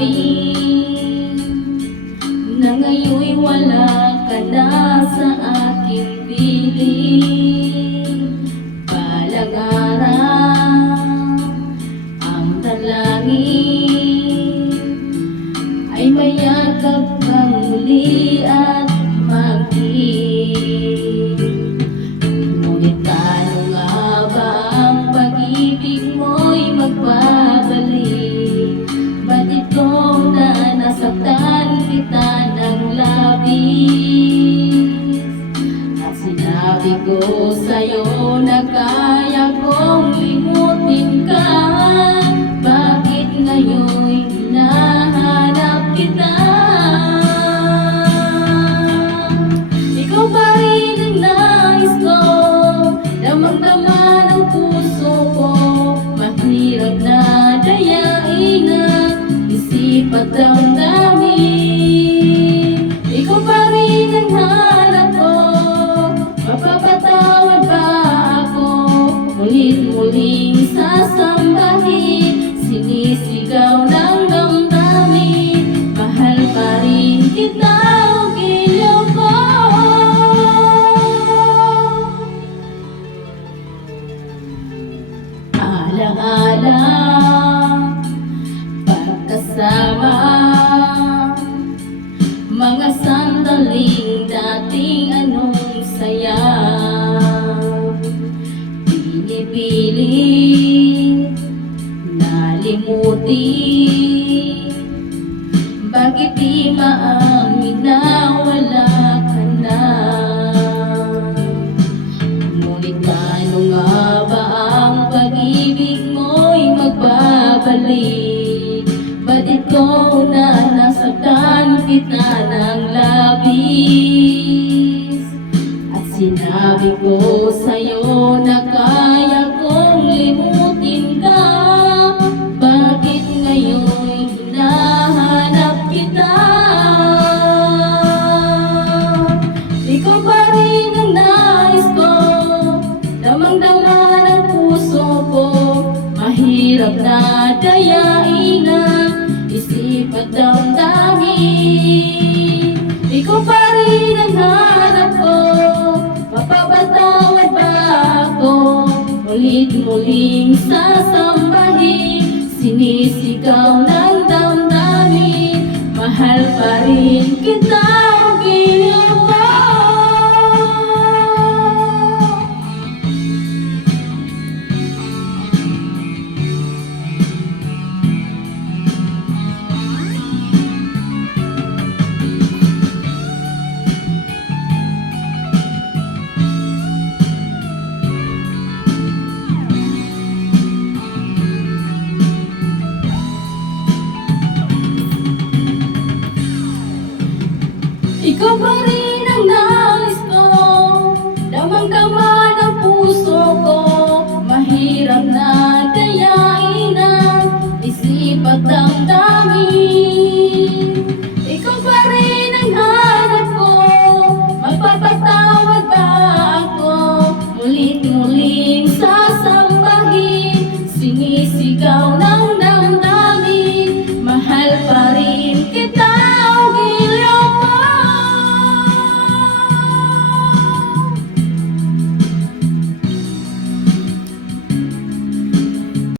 namin na ngayon'y wala ka na sa aking piling. Balang araw ang dalangin ay mayakap kang muli at maging. Ngunit paano nga ba ang pag-ibig mo'y magbabalik? Ba't ikaw na nasaktan kita ng labis? At sinabi ko sa'yo na kaya kong limutin ka, bakit ngayon'y hinahanap kita? Ikaw pa rin ang nais ko, damang-dama ng puso ko. Mahirap na dayain ang isip at damdamin. Ikaw pa rin ang hanap ko, mapapatawad ba ako? Mulit-muling sasambahin, sinisigaw ng damdamin. Mahal pa rin kita, o giliw ko. Alaala pagkasama, mga sandaling dating anong saya. Pinipilit nalimutin, bakit di maamin na wala ka na? Ngunit paano nga ba ang pag-ibig mo'y magbabalik? Ba't ikaw na nasaktan kita ng labis? At sinabi ko sa'yo na kaya kong limutin ka, bakit ngayon'y hinahanap kita? Ikaw pa rin ang nais ko, damang-dama ng puso ko. Mahirap na dayain ang isip at damdamin. Ikaw pa rin ang hanap ko, mapapatawad ba ako? Ulit-muling sasambahin, sinisigaw ng damdamin. Mahal pa rin kita, o giliw ko. Ikaw pa rin ang nais ko, damang-dama ng puso ko. Mahirap na dayain ang isip at damdamin. Ikaw pa rin ang hanap ko, mapapatawad ba ako? Mulit-muling sasambahin, sinisigaw ng damdamin. Mahal pa rin kita,